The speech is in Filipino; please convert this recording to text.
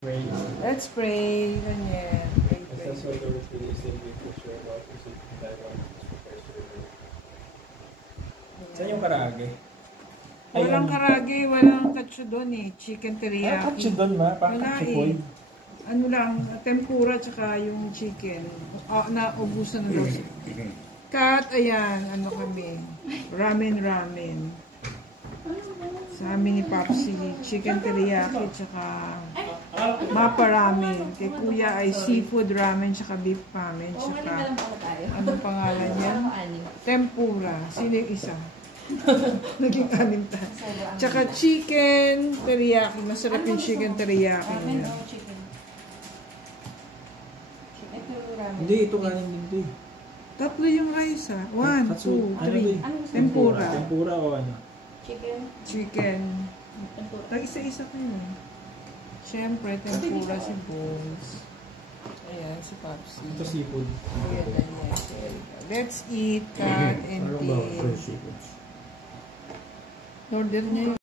Pray. Let's pray. Ganyan. Pray, pray. As the Lord will still be for sure about this dialogue. Saan yung karage? Walang karage, walang katsudon eh. Chicken teriyaki. Katsudon ma? Wala eh. Ano lang, tempura tsaka yung chicken. Naubusan na doon. Kat, ayan, ano kami. Ramen. Sa amin ni Papsi, chicken teriyaki tsaka mapa ramen. Kay kuya ay seafood ramen tsaka beef ramen tsaka anong pangalan yan? Tempura. Sino yung isa? Naging anim tayo. Tsaka chicken teriyaki. Masarap yung chicken teriyaki niya. Hindi, ito kanin din. Tatlo yung rice ha. 1, 2, 3. Tempura. Tempura o ano? Chicken. Tag-isa-isa kayo. Siyempre, tempura si Bones. Ayan, si Papsi. Ito seafood. Ayan. Let's eat, Kat, and Tim. Order niya yun.